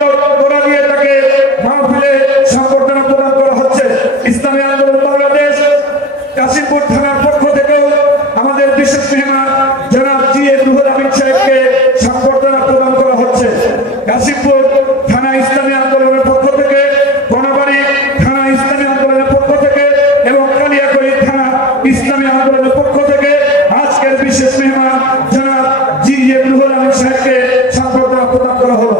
তোরা দিয়ে তাকে মাহফিলে সংবর্ধনা প্রদান করা হচ্ছে। ইসলামী আন্দোলন বাংলাদেশ কাশিমপুর থানার পক্ষ থেকেও আমাদের বিশেষ মেহমান জনাব জিএম রুহুল আমিন সাহেবকে সংবর্ধনা প্রদান করা হচ্ছে। কাশিমপুর থানা ইসলামী আন্দোলনের পক্ষ থেকে, কোনাবাড়ি থানা ইসলামী আন্দোলনের পক্ষ থেকে এবং কালিয়াকৈর থানা ইসলামী আন্দোলনের পক্ষ থেকে আজকের বিশেষ মেহমান জনাব জিএম রুহুল আমিন সাহেবকে সংবর্ধনা প্রদান করা হলো।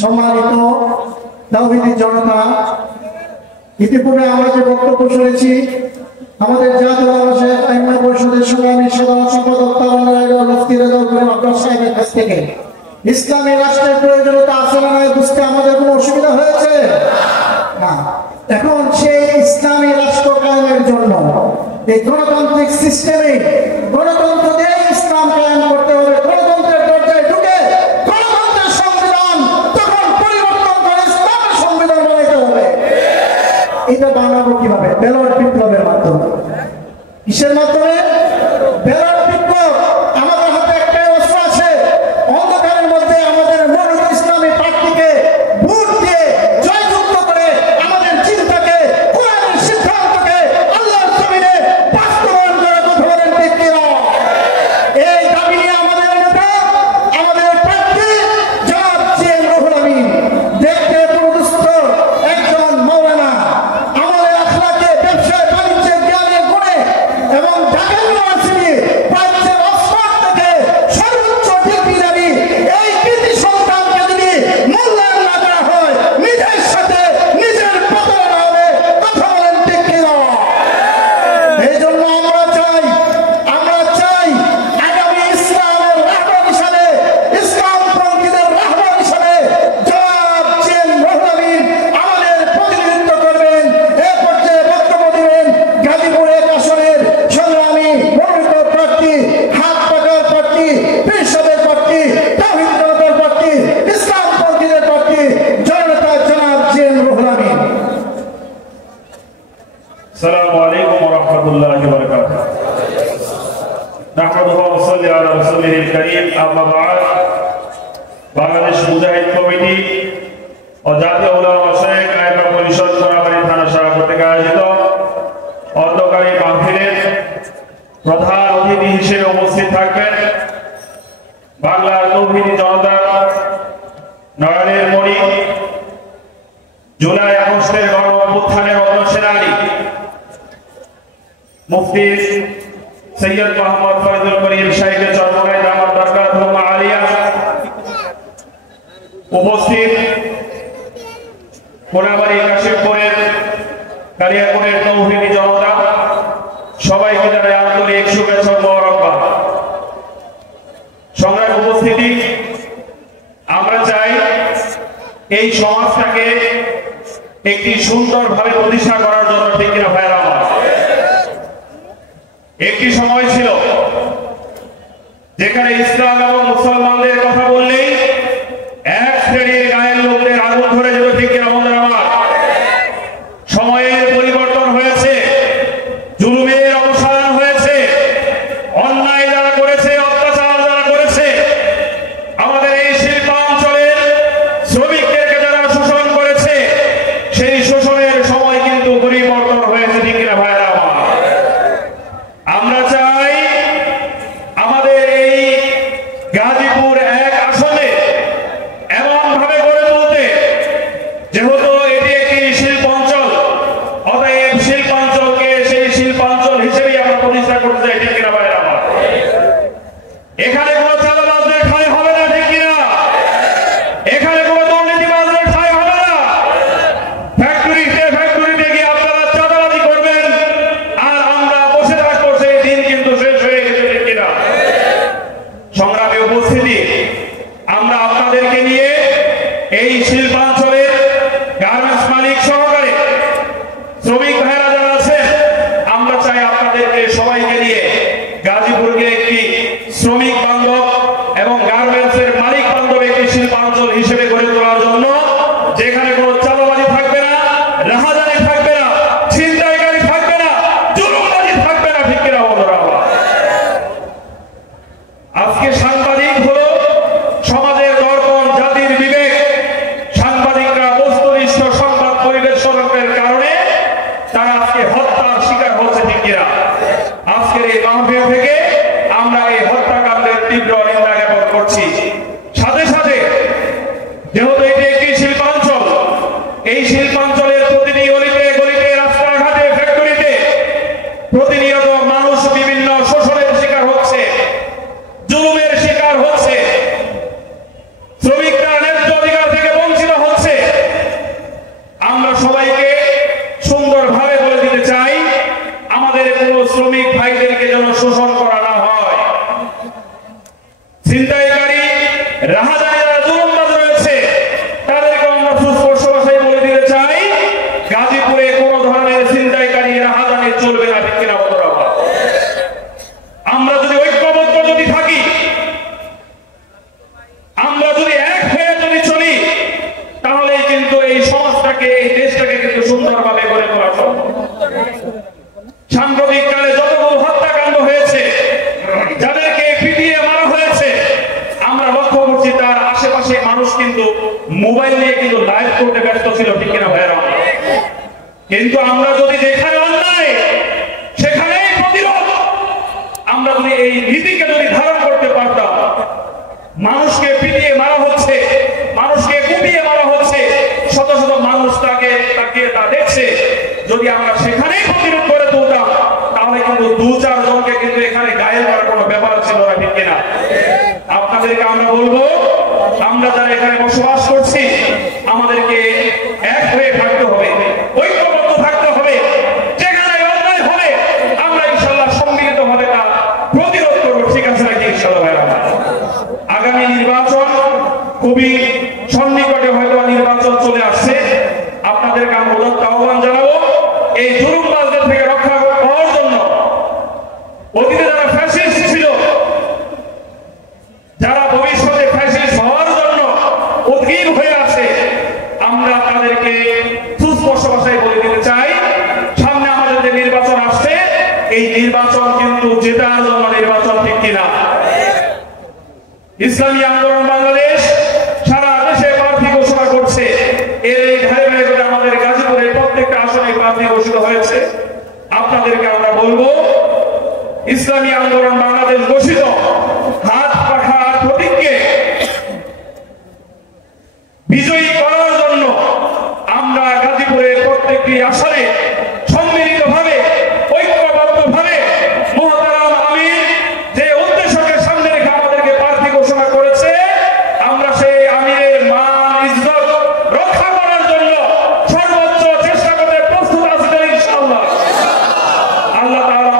সম্মানিত তাওহীদি জনতা, ইতিপূর্বে আমরা যে বক্তব্য শুনেছি আমাদের জাতীয় আইন পরিষদের সংগ্রামী সাধারণ সম্পাদক মুফতি রেজাউল করিম আব্বাস সাহেবের কাছ থেকে ইসলামী রাষ্ট্রের প্রয়োজনীয়তা আছে না বুঝতে আমাদের কোনো অসুবিধা হয়েছে না। এখন সেই ইসলামী রাষ্ট্র কায়েমের জন্য এই গণতান্ত্রিক সিস্টেমে গণতন্ত্র দিয়ে ইসলাম কায়েম করতে হবে। গণতন্ত্রের দরজায় ঢুকে গণতন্ত্রের সংবিধান তখন পরিবর্তন করে ইসলামের সংবিধান বানাইতে হবে। এটা বানাবো কিভাবে? ব্যালট বিপ্লবের মাধ্যমে। কিসের মাধ্যমে? ব্যালট বিপ্লব। আমাদের হাতে একটা অস্ত্র আছে, অন্ধকারের মধ্যে আমাদের মনোনীত ইসলামী প্রার্থীকে ভোট দিয়ে জয়যুক্ত করে আমাদের চিন্তাকে, কোরআনের সিদ্ধান্তকে আল্লাহর জমিনে বাস্তবায়ন করার কথা বলেন ঠিক কিনা? এই দাবি নিয়ে আমাদের নেতা, আমাদের প্রার্থী জনাব জিএম রুহুল আমিন দেখতে পুরুদুস্থ একজন মাওলানা, আমাদের আখলাকে, ব্যবসায় বাণিজ্যে, জ্ঞানে, গুণে এবং ঢাকা ইউনিভার্সিটি প্রাচ্যের অক্সফোর্ড থেকে সর্বোচ্চ ডিগ্রিধারী এই কৃতি সন্তানকে যদি মূল্যায়ন না করা হয় নিজের সাথে নিজের প্রতারণা হবে। কথা বলেন ঠিক কিনা? এই জন্য আমরা চাই আগামী ইসলামের রাহবার হিসাবে, ইসলামপন্থীদের রাহবার হিসাবে জনাব জিএম রুহুল আমিন আমাদের প্রতিনিধিত্ব করবেন। এ পর্যায়ে বক্তব্য দিবেন গাজীপুর ১ আসনের সংগ্রামী মনোনীত প্রার্থী, হাত পাকার প্রার্থী, পীরসাদের প্রার্থী, তাওহীদ জনতার প্রার্থী, ইসলামপন্থীদের প্রার্থী জননেতা জনাব জিএম রুহুল আমিন। السلام عليكم ورحمة الله وبركاته. نحمده ونصلي على رسوله الكريم. أما بعد, বাংলাদেশ মুজাহিদ কমিটি ও জাতীয় উলামা মাশায়েখ আইন পরিষদ কোনাবাড়ি থানা শাখা কর্তৃক আয়োজিত অধ্যকারী মাহফিলের প্রধান অতিথি হিসেবে উপস্থিত থাকবেন বাংলার তৌহিদি জনতা নয়নের মণি, জুলাই আগস্টের গণ অভ্যুত্থানের অগ্রসেনানী মুফতি সৈয়দ মোহাম্মদ ফয়জুল করিম সাহেবের চরমনায় দামাত বরকাতুহুম আলিয়া, উপস্থিত কোনাবাড়ি কাশিমপুরের কালিয়াকৈরের তৌহিদি জনতা, সবাইকে জানাই আন্তরিক শুভেচ্ছা ও মোবারকবাদ। সংগ্রামী উপস্থিতি, আমরা চাই এই সমাজটাকে একটি সুন্দরভাবে প্রতিষ্ঠা করার জন্য, ঠিক কিনা ভাইরা আমার? একটি সময় ছিল যেখানে ইসলাম এবং মুসলমানদের কথা বললেই এক শ্রেণীর গায়ের লোকদের আগুন ধরে যেত, ঠিক কিনা বন্ধুরা আমার? সময়ের পরিবর্তন হয়েছে, জুলুমের অবসান হয়েছে, অন্যায় যারা করেছে, অত্যাচার যারা করেছে, আমাদের এই শিল্পাঞ্চলের শ্রমিকদেরকে যারা শোষণ করেছে, সেই শোষণের সময় কিন্তু পরিবর্তন হয়েছে, ঠিক কিনা ভাইরা আমার? আমরা চাই আমাদের এই গাজীপুর ১ আসনে এমন ভাবে গড়ে তুলতে, যেহেতু এটি একটি শিল্পাঞ্চল, অতএব শিল্পাঞ্চলকে সেই শিল্পাঞ্চল হিসেবেই আমরা প্রতিষ্ঠা করতে চাই, ঠিক কিনা ভাইরা আমার? এখানে কোনো চাঁদাবাজদের ঠাঁই হবে না, ঠিক কিনা? এখানে কোনো দুর্নীতিবাজদের ঠাঁই হবে না। ফ্যাক্টরিতে গিয়ে আপনারা চাঁদাবাজি করবেন আর আমরা বসে থাকবো, সেই দিন কিন্তু শেষ হয়ে গেছে, ঠিক কিনা? সংগ্রামী উপস্থিতি, আমরা আপনাদেরকে নিয়ে এই শিল্পাঞ্চলের গার্মেন্টস মালিক সহকারে শ্রমিক ভাইরা যারা আছেন, আমরা চাই আপনাদেরকে সবাইকে নিয়ে গাজীপুরকে একটি শ্রমিক বান্ধব এবং গার্মেন্টসের মালিক বান্ধব একটি শিল্পাঞ্চল হিসেবে গড়ে তোলার জন্য যেখানে কোনো চাঁদাবাজি থাকবে না, রাহাজানি থাকবে না, ছিনতাইকারী থাকবে না, জুলুমবাজি থাকবে না, ঠিক কিনা বন্ধুরা? আজকে সাংবাদিক হলো সমাজের দর্পণ, জাতির বিবেক। সাংবাদিকরা বস্তুনিষ্ঠ সংবাদ পরিবেশনের কারণে তারা আজকে হত্যার শিকার হচ্ছে, ঠিক কিনা? আজকের এই মাহফিল থেকে আমরা এই হত্যাকাণ্ডের তীব্র নিন্দা জ্ঞাপন করছি। সাথে সাথে যেহেতু এটি একটি শিল্পাঞ্চল, এই শিল্পাঞ্চলের প্রতিটি গলিতে গলিতে, রাস্তাঘাটে, ফ্যাক্টরিতে প্রতিনিয়ত মানুষ বিভিন্ন শোষণের শিকার হচ্ছে, জুলুমের শিকার হচ্ছে, শ্রমিকরা ন্যায্য অধিকার থেকে বঞ্চিত হচ্ছে। আমরা সবাইকে সুন্দরভাবে বলে দিতে চাই, আমাদের কোন শ্রমিক ভাইদেরকে যেন শোষণ করা না হয়। ছিনতাইকারী, রাহাজানি, যারা জুলুমবাজ রয়েছে তাদেরকে আমরা সুস্পষ্ট ভাষায় বলে দিতে চাই, গাজীপুরে কোন ধরনের ছিনতাইকারী, রাহাজানি চলবে না, ঠিক কিনা বন্ধুরা? আমরা যদি ঐক্যবদ্ধ যদি থাকি, আমরা যদি এক হয়ে যদি চলি, তাহলে কিন্তু এই সমাজটাকে, এই দেশটাকে কিন্তু সুন্দরভাবে গড়ে তোলা সম্ভব। সাম্প্রতিক কালে যতগুলো হত্যাকাণ্ড হয়েছে, যাদেরকে পিটিয়ে মারা হয়েছে, আমরা লক্ষ্য করছি তার আশেপাশে মানুষ কিন্তু মোবাইল নিয়ে কিন্তু লাইভ করতে ব্যস্ত ছিল, ঠিক কিনা ভাইয়েরা? কিন্তু আমরা যদি যেখানে অন্যায় সেখানেই প্রতিরোধ, আমরা যদি এই নীতিকে যদি ধারণ করতে পারতাম, মানুষকে পিটিয়ে মারা হচ্ছে, মানুষকে কুপিয়ে মারা হচ্ছে, শত শত মানুষ তাকে তা দেখছে, যদি আমরা সেখানেই প্রতিরোধ করে তুলতাম, তাহলে কিন্তু 2-4 জনকে কিন্তু এখানে গায়েল করার কোনো ব্যাপার ছিল না, ঠিক কিনা? আপনাদেরকে আমরা বলবো, আমরা যারা এখানে বসবাস করছি, আমাদেরকে এক হয়ে থাকতে হবে, ঐক্যবদ্ধ থাকতে হবে। যেখানে অন্যায় হবে আমরা ইনশাআল্লাহ সম্মিলিতভাবে তা প্রতিরোধ করবো, ঠিক আছে নাকি ইনশাআল্লাহ? আগামী নির্বাচন খুবই সন্নিকটে, হয়তো নির্বাচন চলে আসছে। আপনাদেরকে আমরা উদাত্ত আহ্বান জানাবো, এই জুলুমবাজদের থেকে রক্ষা পাওয়ার জন্য, অতীতে যারা ফ্যাসিস্ট ছিল, যারা ভবিষ্যতে ফ্যাসিস্ট হওয়ার জন্য উদ্গ্রীব হয়ে আছে, আমরা তাদেরকে সুস্পষ্ট ভাষায় বলে দিতে চাই, সামনে আমাদের যে নির্বাচন আসছে, এই নির্বাচন কিন্তু জেতার জন্য নির্বাচন, ঠিক কিনা? ইসলামী আন্দোলন বাংলাদেশ সারা দেশে প্রার্থী ঘোষণা করছে। এর এই ধারে ধারে আমাদের গাজীপুরের প্রত্যেকটা আসনে প্রার্থী ঘোষিত হয়েছে। আপনাদেরকে আমরা বলবো, ইসলামী আন্দোলন বাংলাদেশ ঘোষিত হাত পাখা প্রতীককে বিজয়ী করার জন্য আমরা গাজীপুরের প্রত্যেকটি আসনে সম্মিলিতভাবে, ঐক্যবদ্ধভাবে মুহতারাম আমির যে উদ্দেশ্যকে সামনে রেখে আমাদেরকে প্রার্থী ঘোষণা করেছে, আমরা সেই আমিরের মান ইজ্জত রক্ষা করার জন্য সর্বোচ্চ চেষ্টা করতে প্রস্তুত আছি ইনশাআল্লাহ। আল্লাহ তাআলা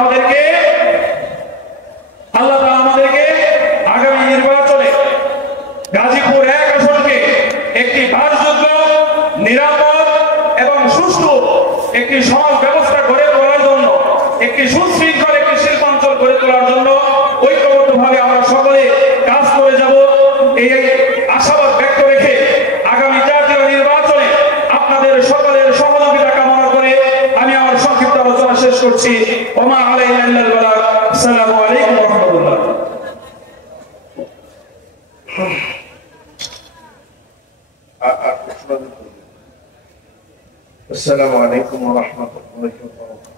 আমাদেরকে আগামী নির্বাচনে গাজীপুর 1 আসনকে একটি বাসযোগ্য, নিরাপদ এবং সুষ্ঠু একটি সমাজ ব্যবস্থা গড়ে তোলার জন্য, একটি সুশৃঙ্খল একটি শিল্পাঞ্চল গড়ে তোলার জন্য ঐক্যবদ্ধভাবে আমরা সকলে কাজ করে যাব, এই আশাবাদ ব্যক্ত রেখে আগামী জাতীয় নির্বাচনে আপনাদের সকলের সহযোগিতা কামনা করে আমি আমার সংক্ষিপ্ত আলোচনা শেষ করছি। ওমা আলাইনা ইল্লাল বালাগ। আসসালামু আলাইকুম ওয়া রাহমাতুল্লাহ। السلام عليكم ورحمة الله وبركاته.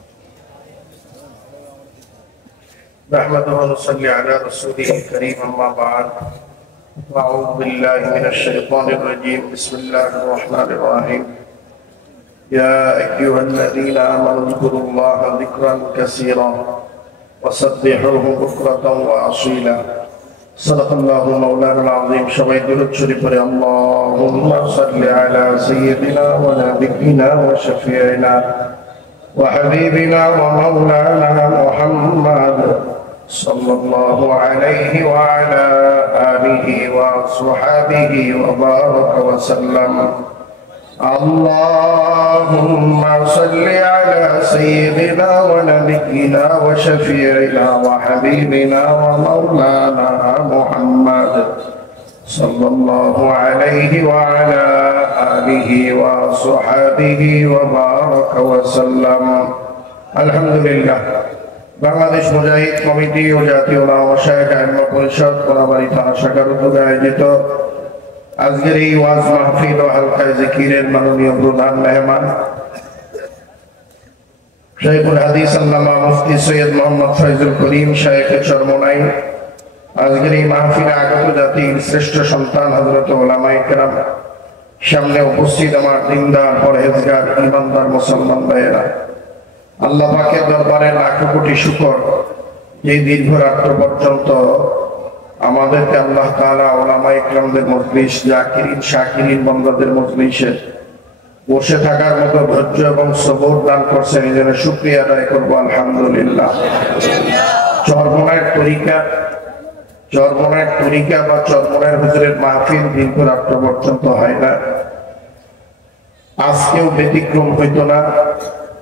نحمده ونصلي على رسوله الكريم، أما بعد. أعوذ بالله من الشيطان الرجيم. بسم الله الرحمن الرحيم. يا أيها الذين آمنوا اذكروا الله ذكرا كثيرا وسبحوه بكرة وأصيلا. صدق الله مولانا العظيم. সবাই দুরূদ শরীফ পড়ে اللهم صل على سيدنا ونبينا وشفيعنا وحبيبنا ومولانا محمد صلى الله عليه وعلى آله وصحبه وبارك وسلم. اللهم صل على سيدنا ونبينا وشفيعنا وحبيبنا ومولانا محمد صلى الله عليه وعلى آله وصحبه وبارك وسلم الحمد لله বাংলাদেশ মুজাহিদ কমিটি ও জাতীয় উলামা শাইখ আইম্মা পরিষদ কোনাবাড়ি থানা শাখার উদ্যোগে আয়োজিত আজকের এই ওয়াজ মাহফিল ও হালকায়ে জিকিরের মাননীয় প্রধান মেহমান শাইখুল হাদিস আল্লামা মুফতি সৈয়দ মোহাম্মদ ফয়জুল করিম শাইখে চরমোনাই, আজকের এই মাহফিলে আগত জাতির শ্রেষ্ঠ সন্তান হযরত উলামায়ে কেরাম, সামনে উপস্থিত আমার দিনদার পরহেজগার ইমানদার মুসলমান ভাইয়েরা, আল্লাহ পাকের দরবারে লাখো কোটি শুকর যে দীর্ঘ রাত্র পর্যন্ত আমাদেরকে আল্লাহ তাআলা উলামায়ে কেরামদের মজলিস, জাকিরিন শাকিরিন বান্দাদের মজলিসে বসে থাকার মতো ধৈর্য এবং সবর দান করছেন। এই জন্য শুকরিয়া আদায় করবো আলহামদুলিল্লাহ। চরমোনাইয়ের তরিকা বা চরমোনাইয়ের হুজুরের মাহফিল দীর্ঘ রাত্র পর্যন্ত হয় না, আজকেও ব্যতিক্রম হইতো না,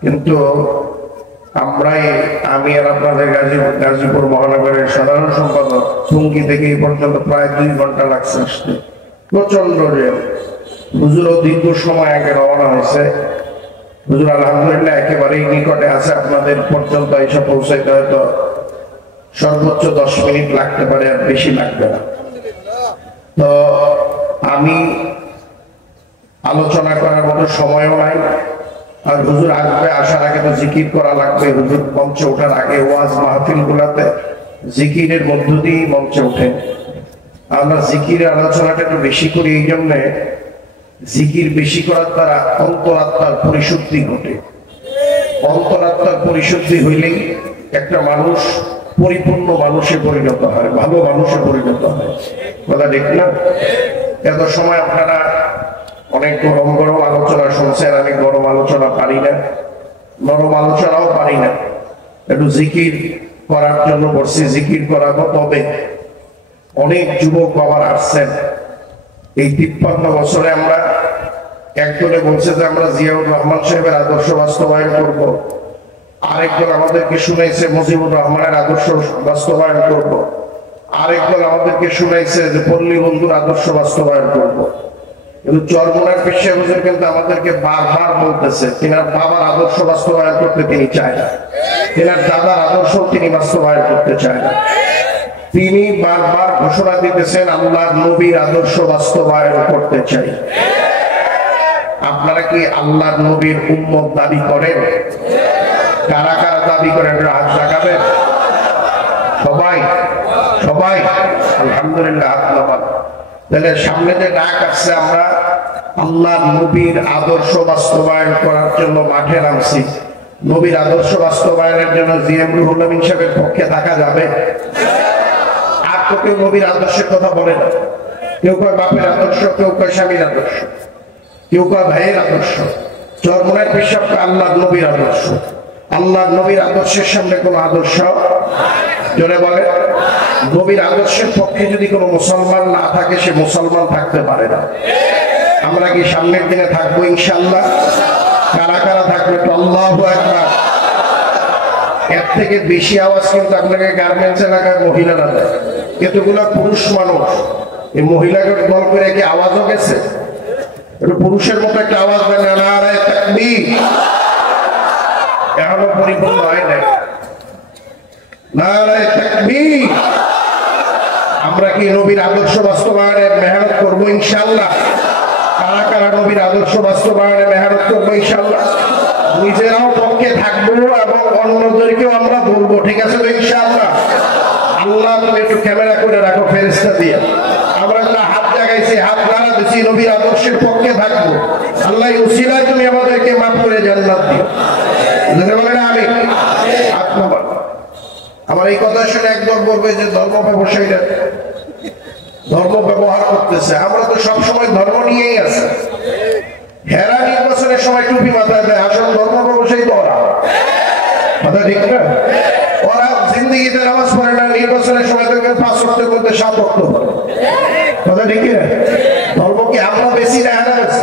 কিন্তু আমি আর আপনাদের গাজীপুর মহানগরের সাধারণ সম্পাদক টঙ্গী থেকে এই পর্যন্ত প্রায় 2 ঘন্টা লাগছে আসতে, প্রচন্ড রেল। হুজুরও দীর্ঘ সময় আগে রওনা হয়েছে। হুজুর আলহামদুলিল্লাহ একেবারেই নিকটে আছে, আপনাদের পর্যন্ত এসে পৌঁছাইতে হয়তো সর্বোচ্চ 10 মিনিট লাগতে পারে, আর বেশি লাগবে না। তো আমি আলোচনা করার মতো সময়ও নাই, আর হুজুর আসবে, আসার আগে তো জিকির করা লাগবে। হুজুর মঞ্চে ওঠার আগে ওয়াজ মাহফিল গুলাতে জিকিরের মধ্য দিয়েই মঞ্চে ওঠেন। আমরা জিকিরের আলোচনাটা একটু বেশি করি, এই জন্য জিকির বেশি করার দ্বারা অন্তরাত্মার পরিশুদ্ধি ঘটে। অন্তরাত্মার পরিশুদ্ধি হইলেই একটা মানুষ পরিপূর্ণ মানুষে পরিণত হয়, ভালো মানুষে পরিণত হয়। কথা ঠিক না? এত সময় আপনারা অনেক গরম গরম আলোচনা শুনছেন, আমি গরম আলোচনা পারি না, নরম আলোচনাও পারি না। একটু জিকির করার জন্য বসছি, জিকির করাবো। তবে অনেক যুবক বাবার আসছেন, এই 53 বছরে আমরা একজনে বলছে যে আমরা জিয়াউর রহমান সাহেবের আদর্শ বাস্তবায়ন করব, আরেকজন আমাদেরকে শুনাইছে মুজিবুর রহমানের আদর্শ বাস্তবায়ন করব, আরেকজন আমাদেরকে শুনাইছে যে পল্লী বন্ধুর আদর্শ বাস্তবায়ন করব। কিন্তু চরমোনাইয়ের পেশা হুজুর কিন্তু আমাদেরকে বারবার বলতেছে তিনার বাবার আদর্শ বাস্তবায়ন করতে তিনি চায় না, তিনার দাদার আদর্শ তিনি বাস্তবায়ন করতে চায় না। তিনি বারবার ঘোষণা দিতেছেন আল্লাহর নবীর আদর্শ বাস্তবায়ন করতে চাই। আপনারা কি আল্লাহর নবীর উম্মত দাবি করেন? কারা কারা দাবি করেন হাত দেখাবেন? সবাই সবাই আলহামদুলিল্লাহ, হাত নামান। তাহলে সামনে যে ডাক আসছে, আমরা আল্লাহর নবীর আদর্শ বাস্তবায়ন করার জন্য মাঠে নামছি। নবীর আদর্শ বাস্তবায়নের জন্য জিএম রুহুল আমিন সাহেবের পক্ষে থাকা যাবে? আর তো কেউ নবীর আদর্শের কথা বলে না। কেউ কয় বাপের আদর্শ, কেউ কয় স্বামীর আদর্শ, কেউ কয় ভাইয়ের আদর্শ। চরমোনাইয়ের পেশা আল্লাহর নবীর আদর্শ। আল্লাহর নবীর আদর্শের সামনে কোন আদর্শ জোরে বলে। নবীর আদর্শের পক্ষে যদি কোনো মুসলমান না থাকে, সে মুসলমান থাকতে পারে না। আমরা কি সামনের দিনে থাকবো ইনশাআল্লাহ? কারা কারা থাকবে তো আল্লাহু আকবার। এর থেকে বেশি আওয়াজ কিন্তু আপনাকে গার্মেন্টস এলাকায় মহিলারা দেয়। এতগুলা পুরুষ মানুষ, এই মহিলাকে দল করে কি আওয়াজও গেছে? একটু পুরুষের মতো একটা আওয়াজ দেয় না, নারায়ে তাকবীর। এখনো পরিপূর্ণ হয় নাই। নারায়ে তাকবীর। আমরা কি নবীর আদর্শ বাস্তবায়নের মেহনত করবো ইনশাআল্লাহ? কারা কারা নবীর আদর্শ বাস্তবায়নে মেহনত করবো ইনশাআল্লাহ? নিজেরাও পক্ষে থাকবো এবং অন্যদেরকেও আমরা বলবো, ঠিক আছে তো ইনশাআল্লাহ? আল্লাহ তুমি একটু ক্যামেরা করে রাখো ফেরেশতা দিয়ে। আমরা যা হাত জাগাইছি, হাত নাড়া দিছি, নবীর আদর্শের পক্ষে থাকবো। আল্লাহ উসিলায় তুমি আমাদেরকে মাফ করে জান্নাত দিও। বলেন আমিন। আমার এই কথা শুনে একদল বলবে যে ধর্ম ব্যবসায়ীরা ধর্ম ব্যবহার করতেছে। আমরা তো সবসময় ধর্ম নিয়েই আছি। হেরা নির্বাচনের সময় টুপি মাথায় দেয়, আসল ধর্ম ব্যবসায়ী তো ওরা। কথা ঠিক না? ওরা জিন্দিগিতে নামাজ পড়ে না, নির্বাচনের সময় দেখবেন 5 ওয়াক্তের মধ্যে 7 ওয়াক্ত পড়ে। কথা ঠিক না? ধর্ম কি আমরা বেশি না হেরা বেশি?